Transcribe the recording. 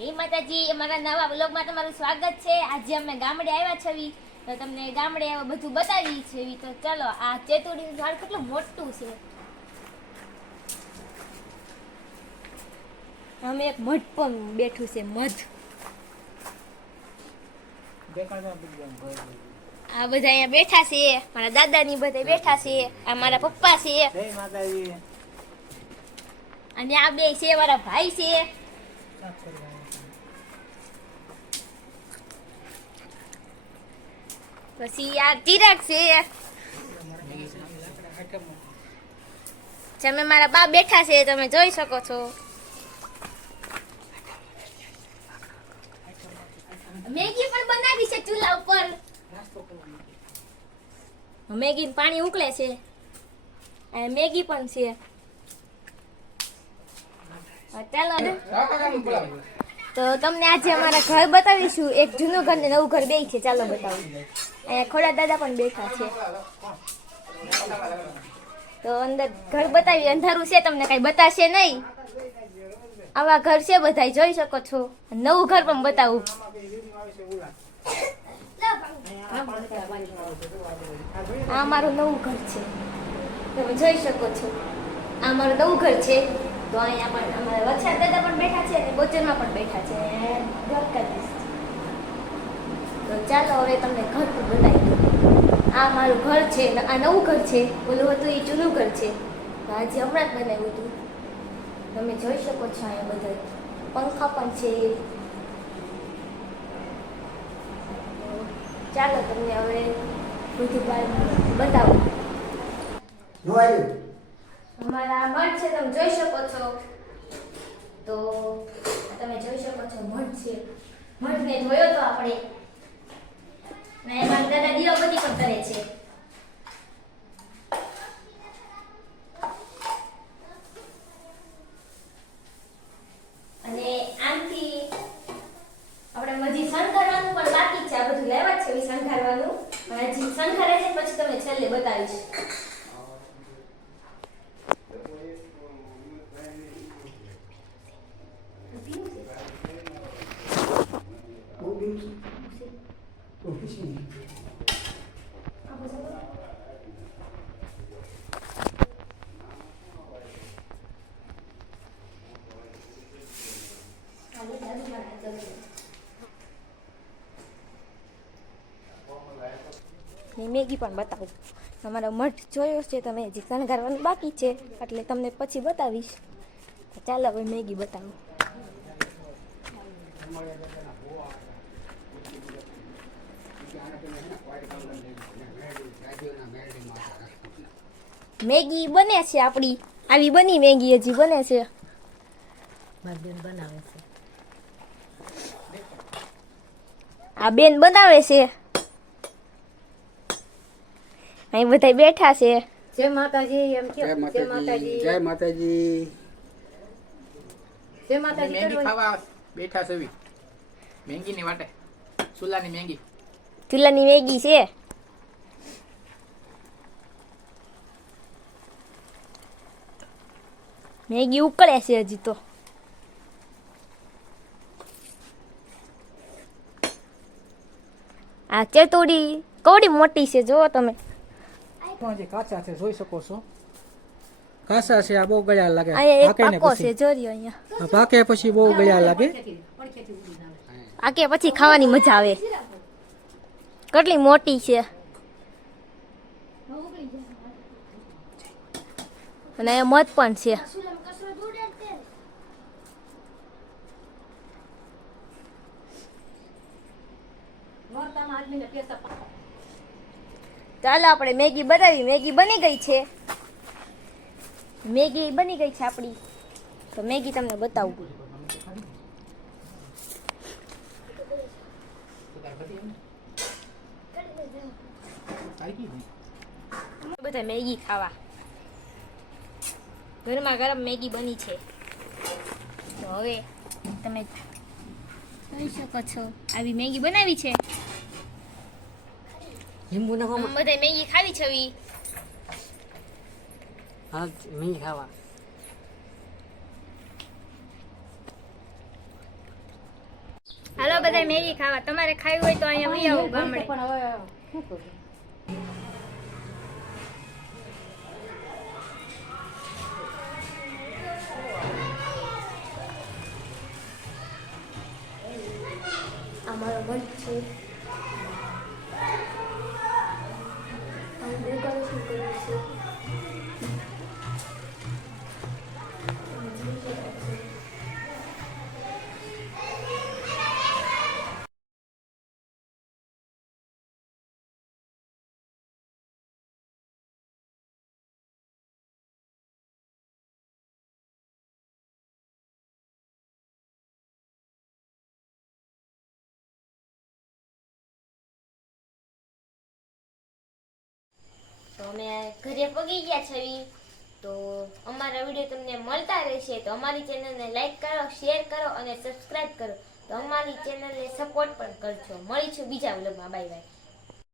જય માતાજી અમારા નવા બ્લોગમાં તમારું સ્વાગત છે. આજે અમે ગામડે આવ્યા છવી તો તમને ગામડે બધું બતાવી છે તો ચાલો આ ચેતુડીનું ઝાડ કેટલું મોટું છે. અમે એક મઢ પણ બેઠું છે મધ. આ બધા અહીંયા બેઠા છે. મારા દાદાની બધા બેઠા છે. આ મારા પપ્પા છે. અને આ બે છે મારા ભાઈ છે. પછી આ ચિરાગ છે. તમે મારા બા બેઠા છે, તમે જોઈ શકો છો. મેગી પણ બનાવી છે ચૂલા ઉપર. મેગી પાણી ઉકળે છે. અને મેગી પણ છે. ચાલો તો તમને આજે અમારા ઘર બતાવીશું. એક જૂનું ઘર ને નવું ઘર બે છે. ચાલો બતાવું. અહીંયા ખોડા દાદા પણ બેઠા છે. તો અંદર ઘર બતાવી, અંધારું છે, તમને કઈ બતાશે નહીં. આવા ઘર છે બધા જોઈ શકો છો. નવું ઘર પણ બતાવું. આ મારું નવું ઘર છે. તમે જોઈ શકો છો. આ મારું નવું ઘર છે. તો અહીંયા પણ અમારા વરસાદ દાદા પણ બેઠા છે અને બોચરમાં પણ બેઠા છે અને દ્વારકાધીશ છે. તો ચાલો હવે તમને ઘર બતાવી દઉં. આ મારું ઘર છે આ નવું ઘર છે. ઓલું હતું એ જૂનું ઘર છે. આજે હમણાં જ બનાવ્યું હતું. તમે જોઈ શકો છો અહીંયા બધા. પંખા પણ છે. ચાલો તમને હવે બધું બતાવો. બતાવું અમારા મઠ છે તમે જોઈ શકો છો. તો તમે જોઈ શકો છો મઠ છે. મઠને જોયો તો આપણે ને એમાં દાદા દીવાબત્તી પણ કરે છે. અને આમથી આપણે હજી શણગારવાનું પણ બાકી છે. આ બધું લેવા છે શણગારવાનું. પણ હજી શણગારે છે, પછી તમે છેલ્લે બતાવીશ. ને મેગી પણ બતાવું. તમારો મઠ જોયો છે, તમે હજી શણગારવાનું બાકી છે, એટલે તમને પછી બતાવીશ. ચાલો હવે મેગી બતાવું. મેગી બને છે આપણી. આવી બની મેગી હજી બને છે. આ બેન બનાવે છે. અહીં બધા બેઠા છે. જય માતાજી એમ કે જય માતાજી. જય માતાજી. જય માતાજી મેંગી ખાવા બેઠા છે મેંગી ની વાટે. સુલાની મેંગી. ચૂલાની મેગી છે મેગી ઉકળે છે હજી તો આ ચેતોડી કવડી મોટી છે જુઓ તમે. પણ જે કાચા છે જોઈ શકો છો. કાચા છે આ બહુ ગળ્યા લાગે. પાકે ને પાકો છે પછી અહીંયા. પાકે પછી બહુ ગળ્યા લાગે. આ કે પછી ખાવાની મજા આવે. કેટલી મોટી છે? અને એ મધ પણ છે. ચાલો આપણે મેગી બનાવી. મેગી બની ગઈ છે. મેગી બની ગઈ છે આપણી. તો મેગી તમને બતાવું. બધા મેગી ખાવા. ઘરમાં ગરમ મેગી બની છે. તો હવે તમે જોઈ શકો છો. આવી મેગી બનાવી છે. લીંબુ નાખવામાં? બધા મેગી ખાવી છે આવી હા મેગી ખાવા. હાલો બધા મેગી ખાવા. તમારે ખાવી હોય તો અહીંયા વહી આવો ગામડે. પણ હવે શું કરું અમે ઘરે પગી ગયા છે તો અમારા વીડિયો તમને મળતા રહેશે. તો અમારી ચેનલને લાઈક કરો શેર કરો અને સબસ્ક્રાઈબ કરો. તો અમારી ચેનલને સપોર્ટ પણ કરજો. મળીશું બીજા વ્લોગમાં બાય બાય